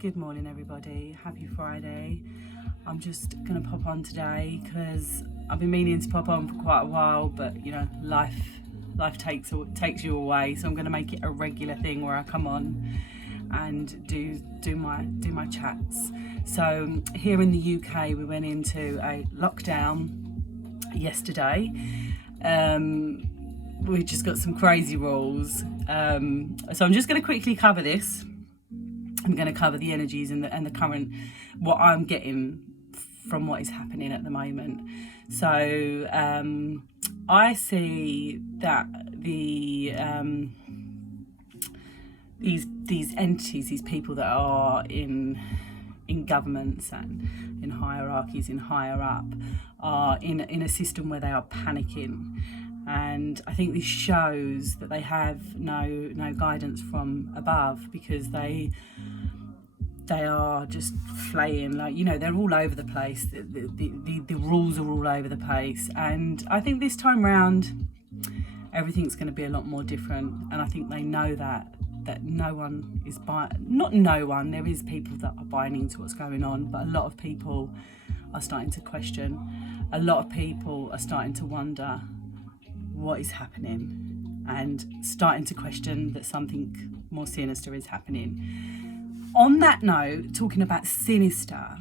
Good morning, everybody. Happy Friday. I'm just gonna pop on today because I've been meaning to pop on for quite a while, but you know, life takes you away. So I'm gonna make it a regular thing where I come on and do my chats. So here in the UK, we went into a lockdown yesterday. We just got some crazy rules. So I'm just gonna quickly cover this. I'm going to cover the energies and the current, what I'm getting from what is happening at the moment. So I see that these entities, these people that are in governments and in hierarchies, in higher up, are in a system where they are panicking. And I think this shows that they have no guidance from above, because they are just flaying, like, you know, they're all over the place. The rules are all over the place. And I think this time round, everything's going to be a lot more different. And I think they know that no one is there is people that are buying into what's going on, but a lot of people are starting to question. A lot of people are starting to wonder what is happening, and starting to question that something more sinister is happening. On that note, talking about sinister,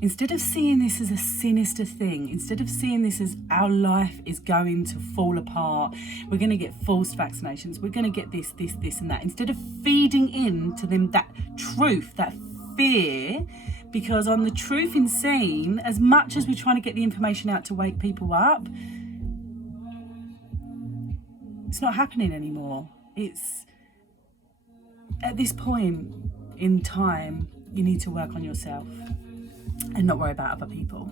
instead of seeing this as a sinister thing, instead of seeing this as our life is going to fall apart, we're going to get forced vaccinations, we're going to get this and that, instead of feeding into them that truth, that fear, because on the truth in scene, as much as we're trying to get the information out to wake people up, it's not happening anymore. It's at this point in time, you need to work on yourself and not worry about other people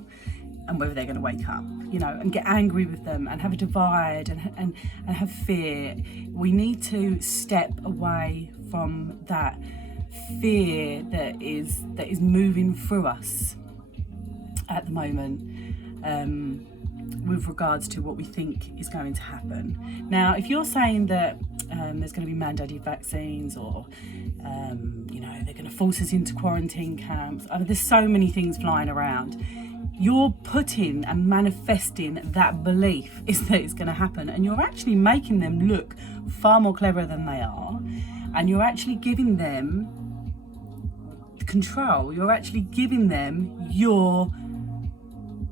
and whether they're going to wake up, you know, and get angry with them and have a divide and have fear. We need to step away from that fear that is moving through us at the moment. With regards to what we think is going to happen. Now, if you're saying that there's going to be mandated vaccines, or you know, they're going to force us into quarantine camps, I mean, there's so many things flying around. You're putting and manifesting that belief is that it's going to happen, and you're actually making them look far more clever than they are, and you're actually giving them control. You're actually giving them your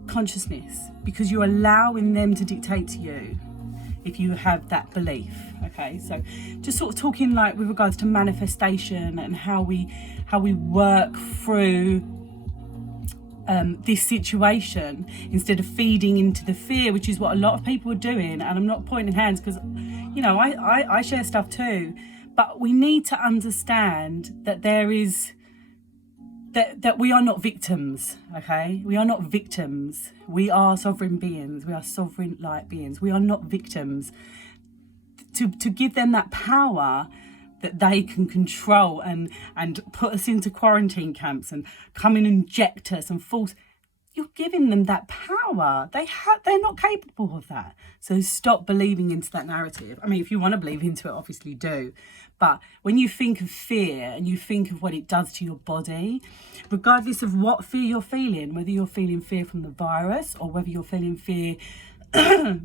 consciousness, because you're allowing them to dictate to you if you have that belief. Okay, so just sort of talking like with regards to manifestation and how we work through this situation, instead of feeding into the fear, which is what a lot of people are doing. And I'm not pointing hands, because you know, I share stuff too, but we need to understand that there is that we are not victims, okay? We are not victims. We are sovereign beings. We are sovereign light beings. We are not victims. To give them that power that they can control and put us into quarantine camps and come and inject us and force, you're giving them that power. They're not capable of that. So stop believing into that narrative. I mean, if you want to believe into it, obviously do. But when you think of fear and you think of what it does to your body, regardless of what fear you're feeling, whether you're feeling fear from the virus or whether you're feeling fear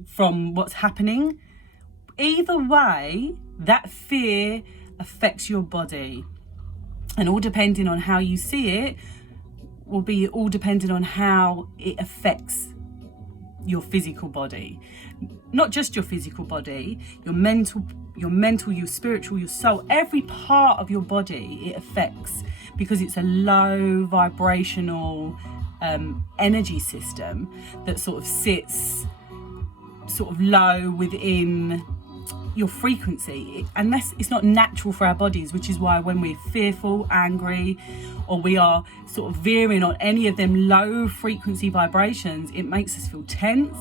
from what's happening, either way, that fear affects your body. And all depending on how you see it, will be all dependent on how it affects your physical body. Not just your physical body, your mental, your spiritual, your soul, every part of your body it affects, because it's a low vibrational energy system that sort of sits sort of low within your frequency, and it's not natural for our bodies, which is why when we're fearful, angry, or we are sort of veering on any of them low frequency vibrations, it makes us feel tense.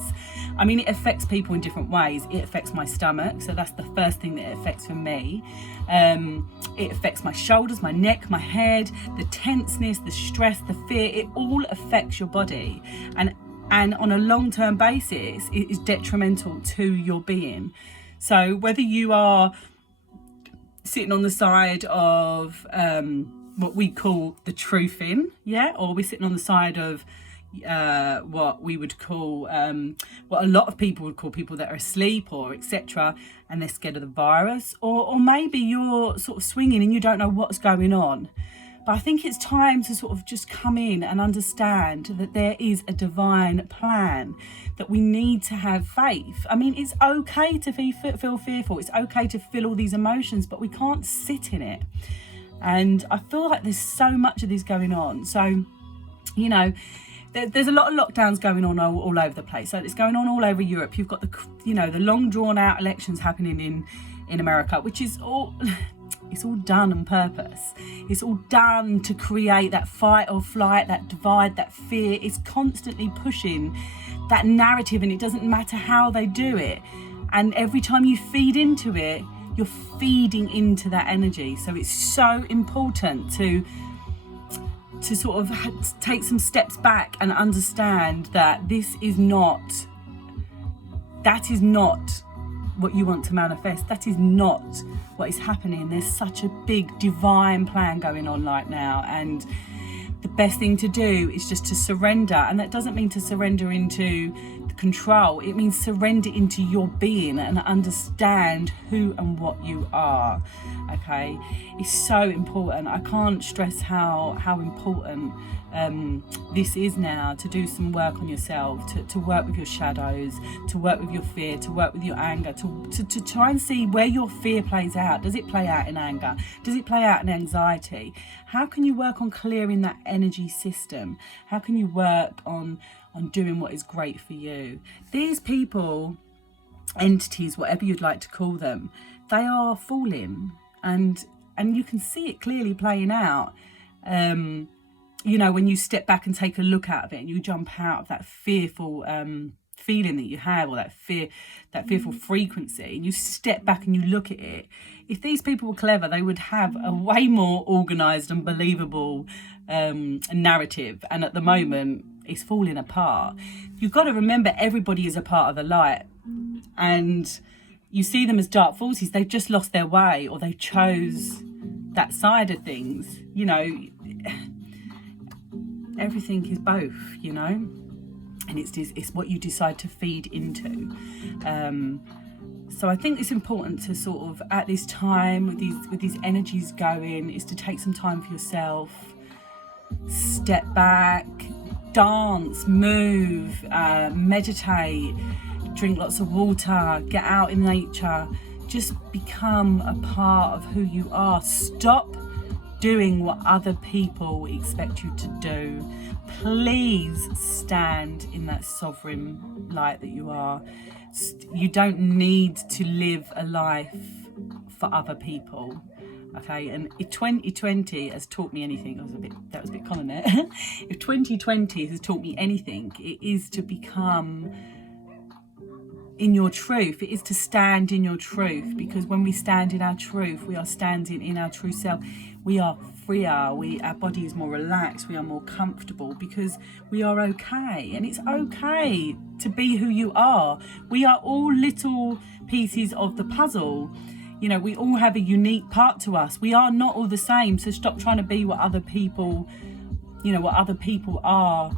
I mean, it affects people in different ways. It affects my stomach, so that's the first thing that it affects for me. It affects my shoulders, my neck, my head, the tenseness, the stress, the fear. It all affects your body, and on a long-term basis, it is detrimental to your being. So whether you are sitting on the side of what we call the truth in, yeah, or we're sitting on the side of what we would call what a lot of people would call people that are asleep or etc., and they're scared of the virus, or maybe you're sort of swinging and you don't know what's going on. But I think it's time to sort of just come in and understand that there is a divine plan, that we need to have faith. I mean, it's okay to feel fearful, it's okay to feel all these emotions, but we can't sit in it. And I feel like there's so much of this going on. So, you know, there's a lot of lockdowns going on all over the place. So it's going on all over Europe. You've got the long drawn out elections happening in America, which is all... It's all done on purpose. It's all done to create that fight or flight, that divide, that fear. It's constantly pushing that narrative, and it doesn't matter how they do it. And every time you feed into it, you're feeding into that energy. So it's so important to sort of take some steps back and understand that that is not what you want to manifest. That is not what is happening. There's such a big divine plan going on right now, and the best thing to do is just to surrender. And that doesn't mean to surrender into the control, it means surrender into your being and understand who and what you are. Okay, it's so important. I can't stress how important this is now, to do some work on yourself, to work with your shadows, to work with your fear, to work with your anger, to try and see where your fear plays out. Does it play out in anger? Does it play out in anxiety? How can you work on clearing that energy system? How can you work on doing what is great for you? These people, entities, whatever you'd like to call them, they are falling, and you can see it clearly playing out. You know, when you step back and take a look out of it, and you jump out of that fearful feeling that you have, or that fearful frequency, and you step back and you look at it. If these people were clever, they would have a way more organised and believable narrative. And at the moment, it's falling apart. You've got to remember, everybody is a part of the light, and you see them as dark forces. They've just lost their way, or they chose that side of things. You know, everything is both, you know, and it's what you decide to feed into. So I think it's important to sort of, at this time, with these energies going, is to take some time for yourself, step back, dance, move, meditate, drink lots of water, get out in nature, just become a part of who you are. Stop doing what other people expect you to do. Please stand in that sovereign light that you are. You don't need to live a life for other people. Okay, and if 2020 has taught me anything, that was a bit common there. If 2020 has taught me anything, it is to become in your truth. It is to stand in your truth, because when we stand in our truth, we are standing in our true self. We are freer, our body is more relaxed, we are more comfortable, because we are okay. And it's okay to be who you are. We are all little pieces of the puzzle. You know, we all have a unique part to us. We are not all the same. So stop trying to be what other people, what other people are.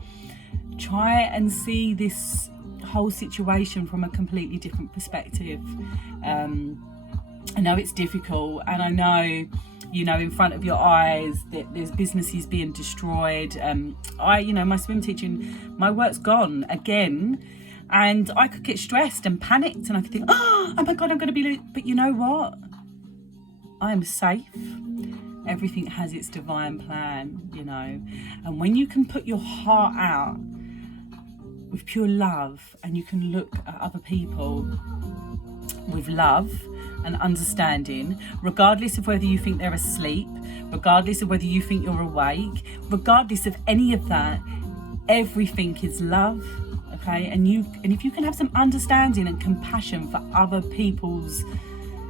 Try and see this whole situation from a completely different perspective. I know it's difficult, and I know, in front of your eyes that there's businesses being destroyed. My swim teaching, my work's gone again, and I could get stressed and panicked, and I could think, oh my God, I'm going to be, but you know what? I am safe. Everything has its divine plan, and when you can put your heart out with pure love, and you can look at other people with love and understanding, regardless of whether you think they're asleep, regardless of whether you think you're awake, regardless of any of that, everything is love. Okay, and if you can have some understanding and compassion for other people's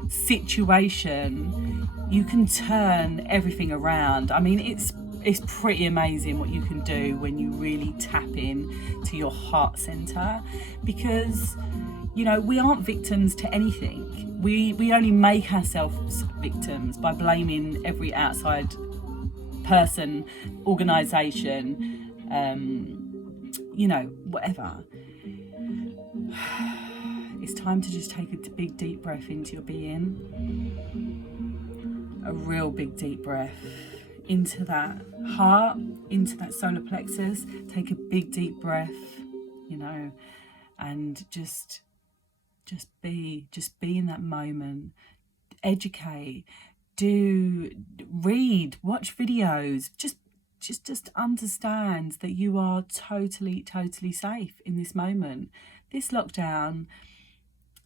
situation, you can turn everything around. I mean, it's pretty amazing what you can do when you really tap in to your heart center, because we aren't victims to anything. We only make ourselves victims by blaming every outside person, organisation, you know, whatever. It's time to just take a big deep breath into your being. A real big deep breath into that heart, into that solar plexus. Take a big deep breath, you know, and just be in that moment. Educate, read, watch videos, just understand that you are totally safe in this moment. This lockdown,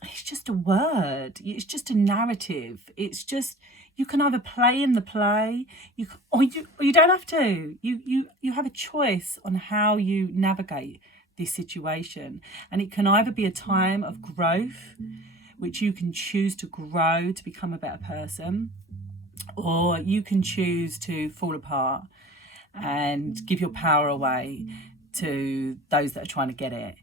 it's just a word, it's just a narrative, it's just, you can either play in the play, or you don't have to. You have a choice on how you navigate this situation, and it can either be a time of growth, which you can choose to grow to become a better person, or you can choose to fall apart and give your power away to those that are trying to get it.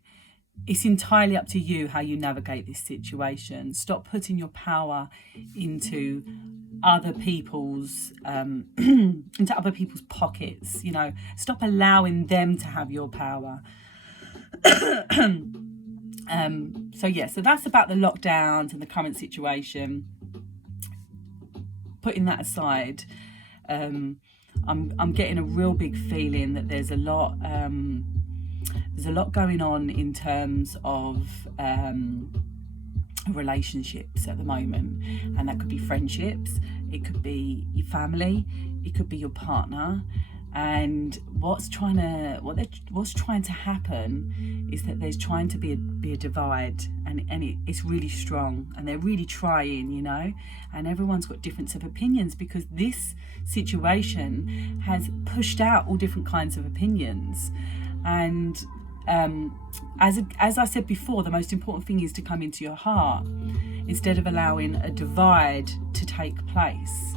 It's entirely up to you how you navigate this situation. Stop putting your power into other people's pockets. You know, stop allowing them to have your power. So that's about the lockdowns and the current situation. Putting that aside, I'm getting a real big feeling that there's a lot going on in terms of relationships at the moment, and that could be friendships, it could be your family, it could be your partner. And what's trying to happen is that there's trying to be a divide, and it's really strong, and they're really trying, you know, and everyone's got difference of opinions, because this situation has pushed out all different kinds of opinions. And as I said before, the most important thing is to come into your heart instead of allowing a divide to take place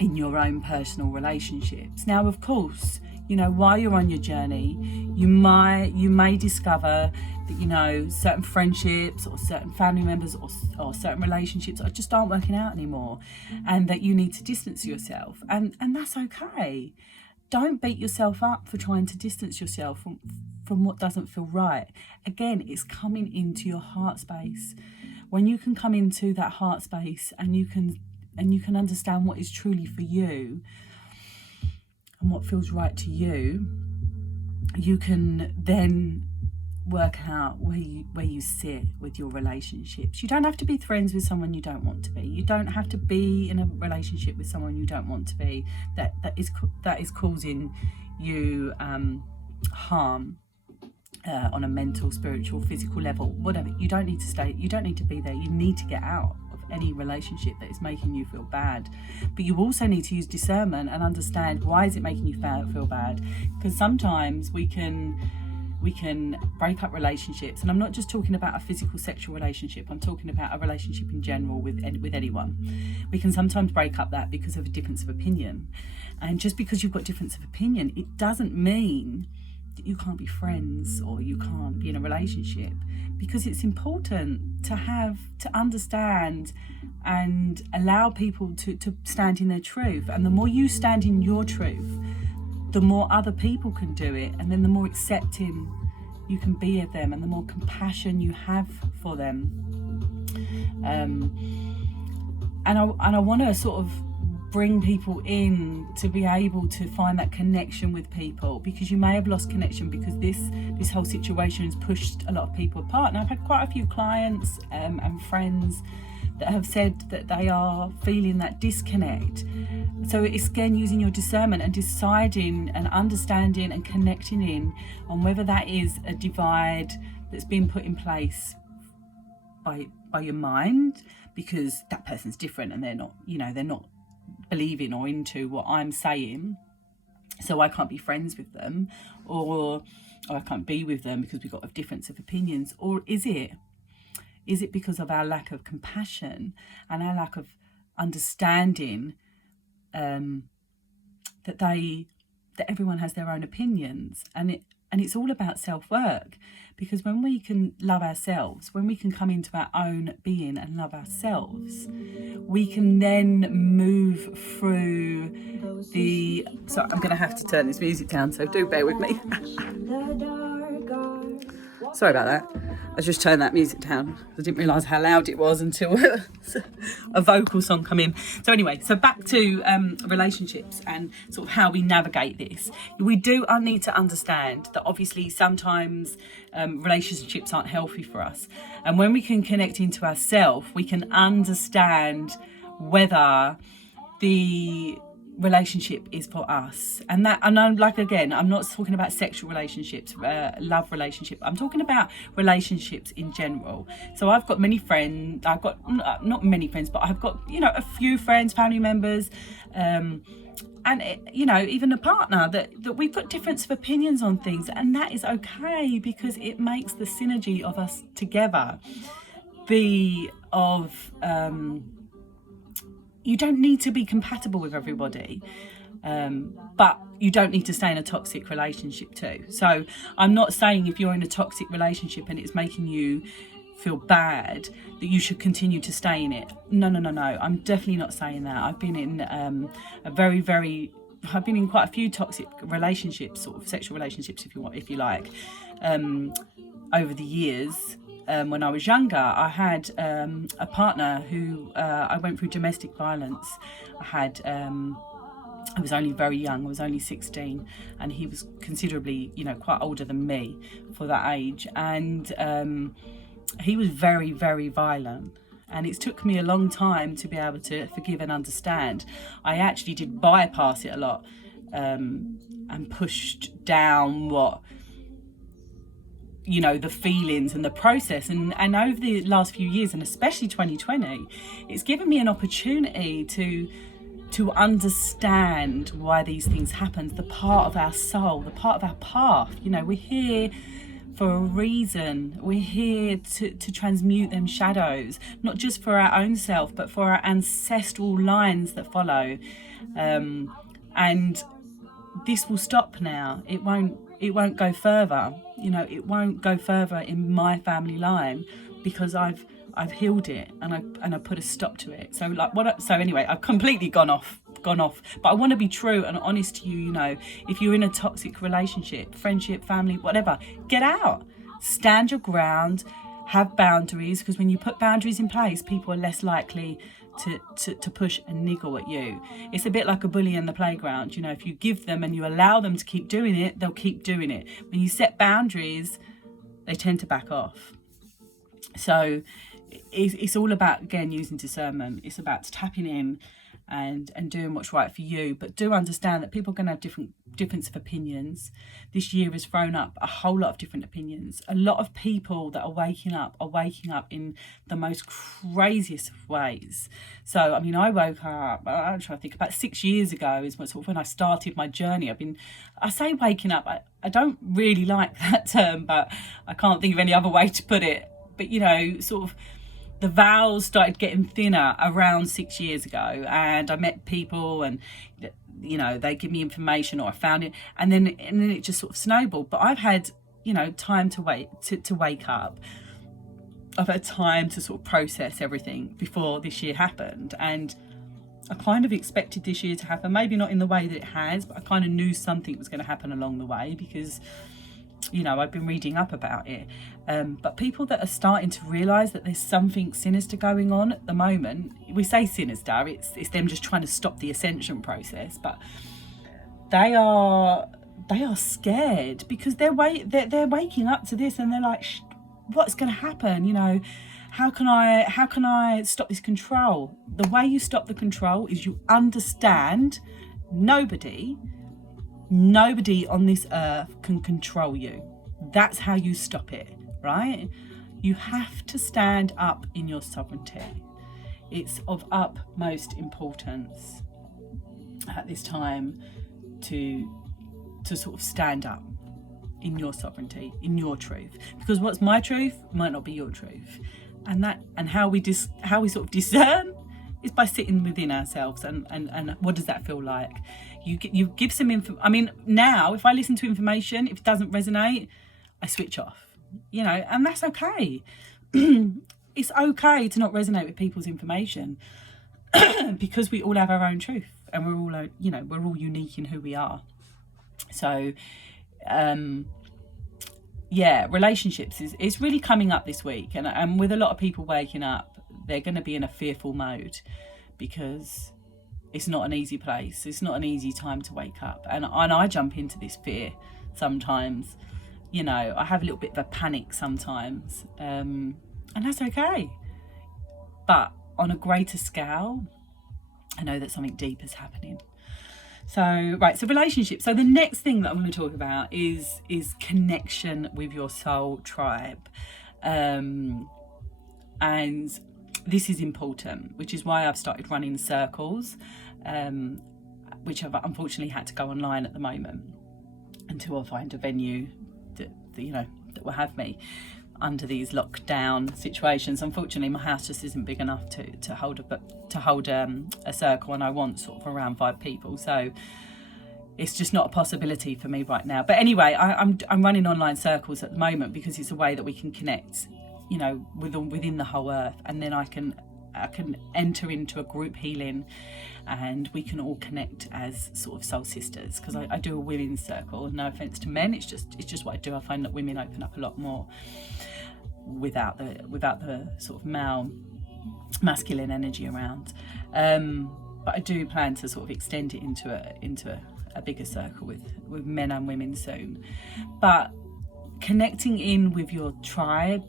in your own personal relationships. Now, of course, you know, while you're on your journey, you may discover that, you know, certain friendships or certain family members or certain relationships just aren't working out anymore, and that you need to distance yourself, and that's okay. Don't beat yourself up for trying to distance yourself from what doesn't feel right. Again, it's coming into your heart space. When you can come into that heart space and you can understand what is truly for you and what feels right to you, you can then work out where you sit with your relationships. You don't have to be friends with someone you don't want to be. You don't have to be in a relationship with someone you don't want to be. That is causing you harm on a mental, spiritual, physical level, whatever. You don't need to stay. You don't need to be there. You need to get out of any relationship that is making you feel bad. But you also need to use discernment and understand, why is it making you feel bad? Because sometimes we can break up relationships, and I'm not just talking about a physical sexual relationship, I'm talking about a relationship in general with anyone. We can sometimes break up that because of a difference of opinion, and just because you've got difference of opinion, it doesn't mean that you can't be friends or you can't be in a relationship, because it's important to understand and allow people to stand in their truth. And the more you stand in your truth, the more other people can do it, and then the more accepting you can be of them, and the more compassion you have for them. And I want to sort of bring people in to be able to find that connection with people, because you may have lost connection because this whole situation has pushed a lot of people apart. And I've had quite a few clients and friends that have said that they are feeling that disconnect. So it's again using your discernment and deciding and understanding and connecting in on whether that is a divide that's been put in place by your mind, because that person's different and they're not believing or into what I'm saying, so I can't be friends with them, or I can't be with them because we've got a difference of opinions. Or is it because of our lack of compassion and our lack of understanding that everyone has their own opinions, and And it's all about self-work, because when we can love ourselves, when we can come into our own being and love ourselves, we can then move through the... So I'm going to have to turn this music down, so do bear with me. Sorry about that. I just turned that music down. I didn't realise how loud it was until a vocal song come in. So anyway, so back to relationships and sort of how we navigate this. We do need to understand that obviously sometimes relationships aren't healthy for us. And when we can connect into ourselves, we can understand whether the relationship is for us. And I'm like, again, I'm not talking about sexual relationships, love relationship. I'm talking about relationships in general. So I've got many friends. I've got not many friends, but I've got, you know, a few friends, family members, and you know, even a partner that we've got difference of opinions on things, and that is okay, because it makes the synergy of us together be of you don't need to be compatible with everybody, but you don't need to stay in a toxic relationship too. So I'm not saying if you're in a toxic relationship and it's making you feel bad that you should continue to stay in it. No. I'm definitely not saying that. I've been in I've been in quite a few toxic relationships, sort of sexual relationships, if you like, over the years. When I was younger, I had a partner who I went through domestic violence. I was only very young. I was only 16, and he was considerably, you know, quite older than me for that age. And he was very, very violent. And it took me a long time to be able to forgive and understand. I actually did bypass it a lot, and pushed down the feelings and the process. And over the last few years, and especially 2020, it's given me an opportunity to understand why these things happen, the part of our soul, the part of our path. You know, we're here for a reason. We're here to transmute them shadows, not just for our own self, but for our ancestral lines that follow. And this will stop now. It won't go further. You know, it won't go further in my family line, because I've healed it and I put a stop to it. So anyway, I've completely gone off. But I want to be true and honest to you. You know, if you're in a toxic relationship, friendship, family, whatever, get out. Stand your ground. Have boundaries, because when you put boundaries in place, people are less likely to push and niggle at you. It's a bit like a bully in the playground. You know, if you give them and you allow them to keep doing it, they'll keep doing it. When you set boundaries, they tend to back off. So it's all about, again, using discernment. It's about tapping in and doing what's right for you. But do understand that people are going to have difference of opinions. This year has thrown up a whole lot of different opinions. A lot of people that are waking up in the most craziest of ways. So, I mean, I woke up, I'm trying to think, about 6 years ago is sort of when I started my journey. I say waking up, I don't really like that term, but I can't think of any other way to put it. But, you know, sort of, the vowels started getting thinner around 6 years ago, and I met people, and you know, they give me information, or I found it, and then it just sort of snowballed. But I've had, you know, time to wake up. I've had time to sort of process everything before this year happened, and I kind of expected this year to happen, maybe not in the way that it has, but I kind of knew something was going to happen along the way, because, you know, I've been reading up about it. But people that are starting to realise that there's something sinister going on at the moment, we say sinister, it's them just trying to stop the ascension process, but they are scared, because they're waking up to this, and they're like, what's going to happen? You know, how can I stop this control? The way you stop the control is you understand nobody on this earth can control you. That's how you stop it, right? You have to stand up in your sovereignty. It's of utmost importance at this time to sort of stand up in your sovereignty, in your truth, because what's my truth might not be your truth, and how we sort of discern is by sitting within ourselves and what does that feel like. you give some info. I mean, now if I listen to information, if it doesn't resonate, I switch off, you know, and that's okay. It's okay to not resonate with people's information because we all have our own truth, and we're all, you know, we're all unique in who we are. So yeah, relationships is really coming up this week, and with a lot of people waking up, they're going to be in a fearful mode because it's not an easy place. It's not an easy time to wake up, and I jump into this fear sometimes. You know, I have a little bit of a panic sometimes, and that's okay. But on a greater scale, I know that something deep is happening. So, right, so relationships. So the next thing that I'm going to talk about is connection with your soul tribe. And this is important, which is why I've started running circles, which I've unfortunately had to go online at the moment until I find a venue that you know, that will have me under these lockdown situations. Unfortunately, my house just isn't big enough to hold a circle, and I want sort of around 5 people, so it's just not a possibility for me right now. But anyway, I'm running online circles at the moment because it's a way that we can connect, you know, within the whole earth, and then I can enter into a group healing, and we can all connect as sort of soul sisters, because I do a women's circle, and no offense to men, it's just what I do. I find that women open up a lot more without the sort of masculine energy around, but I do plan to sort of extend it into a bigger circle with men and women soon. But connecting in with your tribe,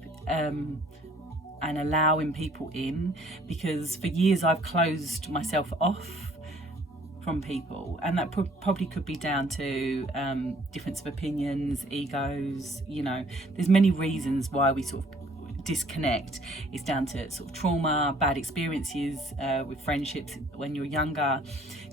and allowing people in, because for years I've closed myself off from people, and that probably could be down to difference of opinions, egos, you know, there's many reasons why we sort of disconnect. It's down to sort of trauma, bad experiences with friendships when you're younger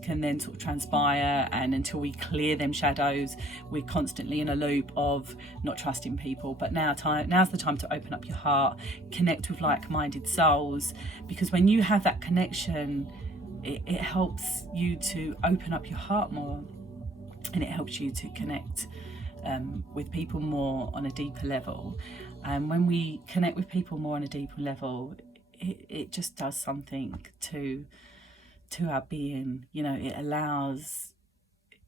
can then sort of transpire, and until we clear them shadows, we're constantly in a loop of not trusting people. But now's the time to open up your heart, connect with like-minded souls, because when you have that connection, it helps you to open up your heart more, and it helps you to connect with people more on a deeper level. And when we connect with people more on a deeper level, it just does something to our being, you know.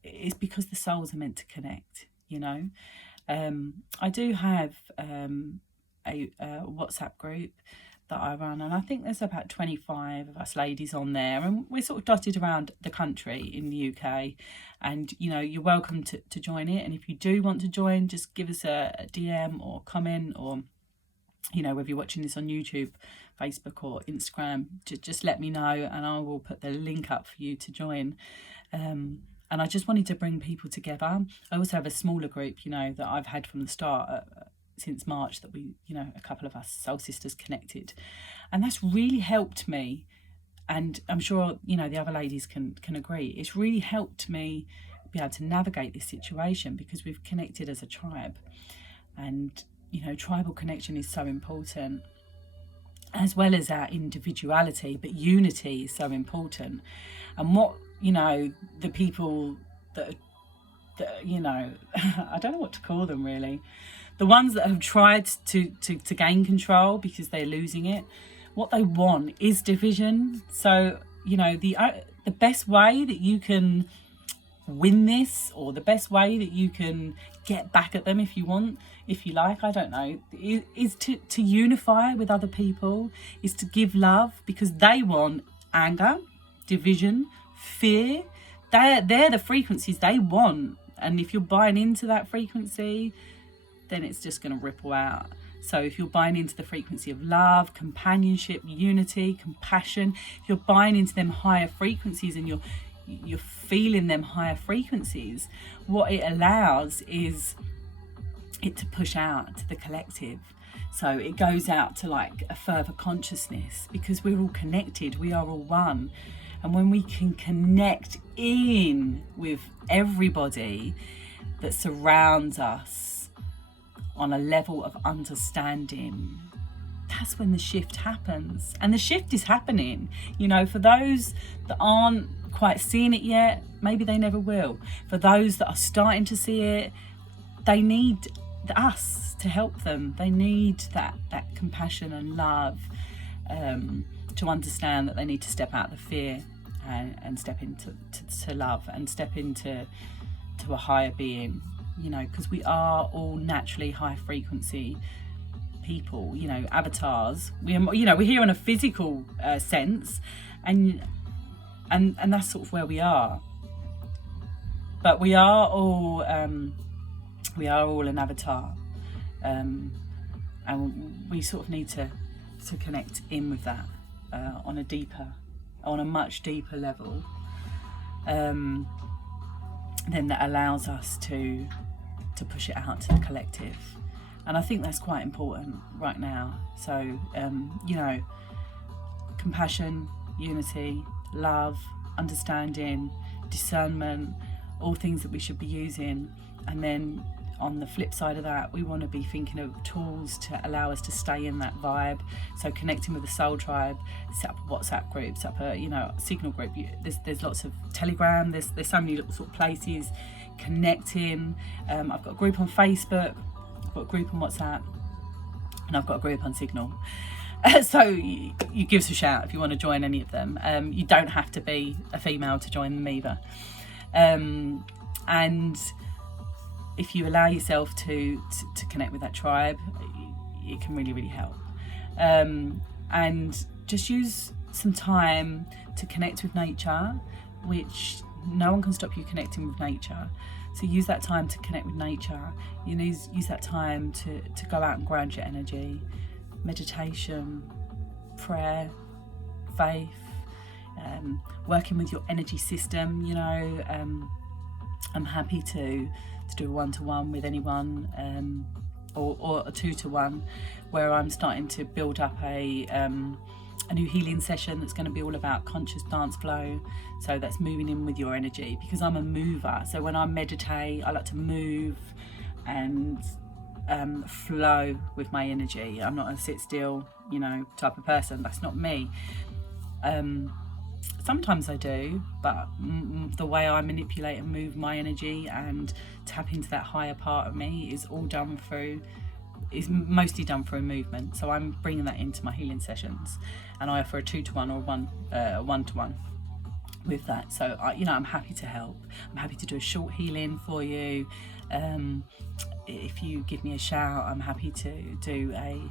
It's because the souls are meant to connect, you know. I do have a WhatsApp group that I run, and I think there's about 25 of us ladies on there, and we're sort of dotted around the country in the UK, and you know, you're welcome to join it. And if you do want to join, just give us a DM or comment, or you know, whether you're watching this on YouTube, Facebook or Instagram, just let me know, and I will put the link up for you to join. And I just wanted to bring people together. I also have a smaller group, you know, that I've had from the start, since March, that we, you know, a couple of us soul sisters connected, and that's really helped me, and I'm sure, you know, the other ladies can agree. It's really helped me be able to navigate this situation, because we've connected as a tribe, and you know, tribal connection is so important, as well as our individuality, but unity is so important. And what, you know, the people that you know, I don't know what to call them really, the ones that have tried to gain control because they're losing it, what they want is division. So, you know, the best way that you can win this, or the best way that you can get back at them, if you like, I don't know, is to unify with other people, is to give love, because they want anger, division, fear. They're the frequencies they want, and if you're buying into that frequency, then it's just going to ripple out. So if you're buying into the frequency of love, companionship, unity, compassion, if you're buying into them higher frequencies, and you're feeling them higher frequencies, what it allows is it to push out to the collective. So it goes out to like a further consciousness, because we're all connected, we are all one. And when we can connect in with everybody that surrounds us on a level of understanding, that's when the shift happens. And the shift is happening, you know, for those that aren't quite seeing it yet, maybe they never will. For those that are starting to see it, they need us to help them. They need that compassion and love, to understand that they need to step out of the fear and step into to love, and step into a higher being, you know, because we are all naturally high frequency people, you know, avatars. We're here in a physical sense, and that's sort of where we are. But we are all an avatar, and we sort of need to connect in with that on a much deeper level, then that allows us to push it out to the collective. And I think that's quite important right now. So you know, compassion, unity, love, understanding, discernment, all things that we should be using. And then on the flip side of that, we want to be thinking of tools to allow us to stay in that vibe. So connecting with the soul tribe, set up a WhatsApp group, set up a, you know, Signal group. There's lots of Telegram. There's so many little sort of places connecting. I've got a group on Facebook. I've got a group on WhatsApp, and I've got a group on Signal. So you give us a shout if you want to join any of them. You don't have to be a female to join them either. And if you allow yourself to connect with that tribe, it can really, really help. And just use some time to connect with nature, which no one can stop you connecting with nature. So use that time to connect with nature. You know, use that time to go out and ground your energy. Meditation, prayer, faith, working with your energy system. You know, I'm happy to do a 1-to-1 with anyone, or a 2-to-1, where I'm starting to build up a new healing session that's going to be all about conscious dance flow. So that's moving in with your energy, because I'm a mover. So when I meditate, I like to move and flow with my energy. I'm not a sit still, you know, type of person. That's not me. Sometimes I do, but the way I manipulate and move my energy and tap into that higher part of me is mostly done through movement. So I'm bringing that into my healing sessions, and I offer a 2-to-1 or a 1-to-1 with that. So I'm happy to help. I'm happy to do a short healing for you. If you give me a shout, I'm happy to do a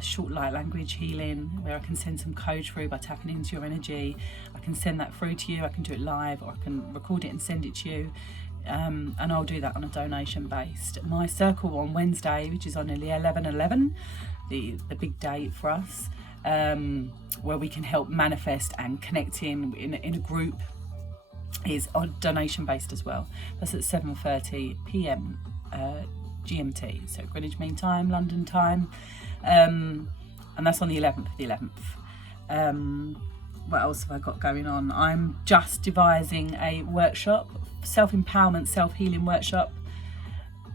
short light language healing, where I can send some code through by tapping into your energy. I can send that through to you. I can do it live, or I can record it and send it to you. And I'll do that on a donation based. My circle on Wednesday, which is on the 11/11, the big date for us, where we can help manifest and connect in a group, is on donation based as well. That's at 7:30 p.m. GMT, so Greenwich Mean Time, London time, and that's on the 11th of the 11th. What else have I got going on? I'm just devising a workshop, self-empowerment, self-healing workshop.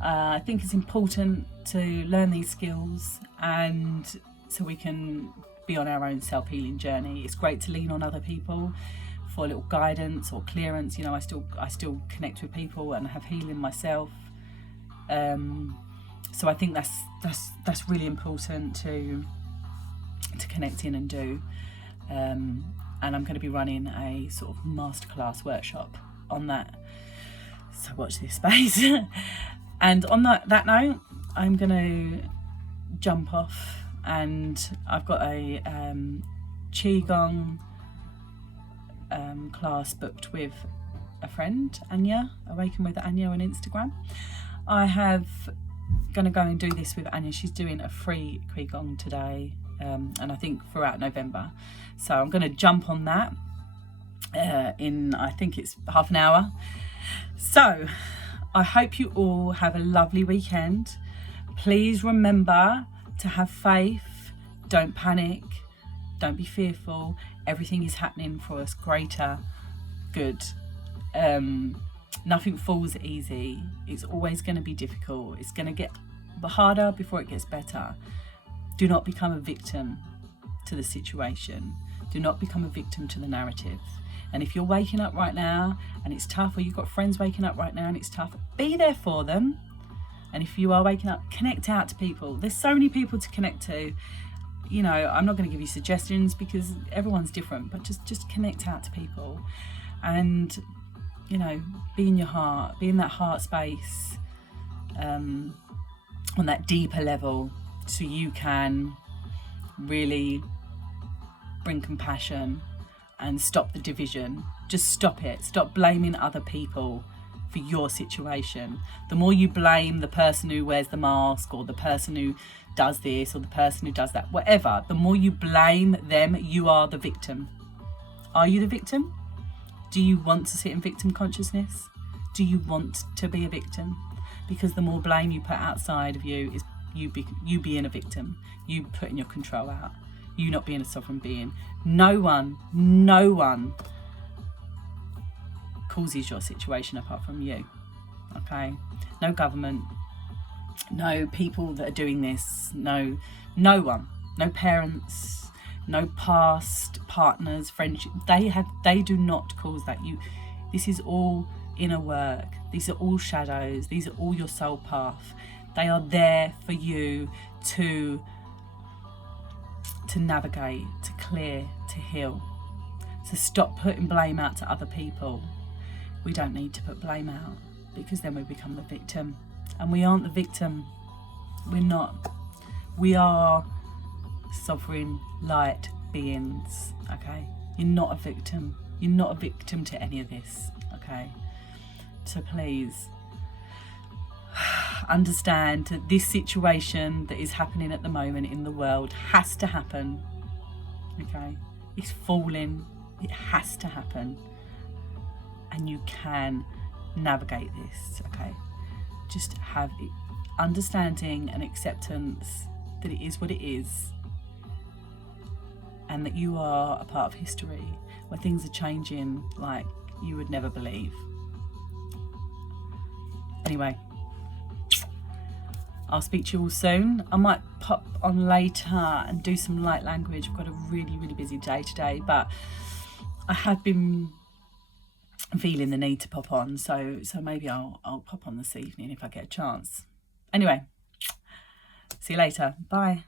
I think it's important to learn these skills, and so we can be on our own self-healing journey. It's great to lean on other people for a little guidance or clearance. You know, I still connect with people and have healing myself. So I think that's really important to connect in and do. And I'm going to be running a sort of masterclass workshop on that. So watch this space. And on that note, I'm going to jump off, and I've got a Qigong class booked with a friend, Anya, Awaken with Anya on Instagram. I have going to go and do this with Anya. She's doing a free Qigong today, and I think throughout November. So I'm going to jump on that in, I think it's half an hour. So I hope you all have a lovely weekend. Please remember to have faith. Don't panic. Don't be fearful. Everything is happening for us greater good. Nothing falls easy. It's always going to be difficult. It's going to get harder before it gets better. Do not become a victim to the situation. Do not become a victim to the narrative. And if you're waking up right now and it's tough, or you've got friends waking up right now and it's tough, be there for them. And if you are waking up, connect out to people. There's so many people to connect to. You know, I'm not going to give you suggestions because everyone's different, but just connect out to people. And, you know, be in your heart, be in that heart space, on that deeper level, so you can really bring compassion and stop the division. Just stop it. Stop blaming other people for your situation. The more you blame the person who wears the mask, or the person who does this, or the person who does that, whatever, the more you blame them, you are the victim. Are you the victim? Do you want to sit in victim consciousness? Do you want to be a victim? Because the more blame you put outside of you is you being a victim, you putting your control out, you not being a sovereign being. No one causes your situation apart from you. Okay? No government, no people that are doing this, no one, no parents, no past partners, friendship. They do not cause that. This is all inner work. These are all shadows. These are all your soul path. They are there for you to navigate, to clear, to heal. So stop putting blame out to other people. We don't need to put blame out, because then we become the victim. And we aren't the victim. We're not. We are sovereign light beings, okay? You're not a victim. You're not a victim to any of this, okay? So please understand that this situation that is happening at the moment in the world has to happen, okay? It's falling. It has to happen. And you can navigate this, okay? Just have understanding and acceptance that it is what it is, and that you are a part of history where things are changing like you would never believe. Anyway, I'll speak to you all soon. I might pop on later and do some light language. I've got a really, really busy day today, but I have been feeling the need to pop on, so maybe I'll pop on this evening if I get a chance. Anyway, see you later. Bye.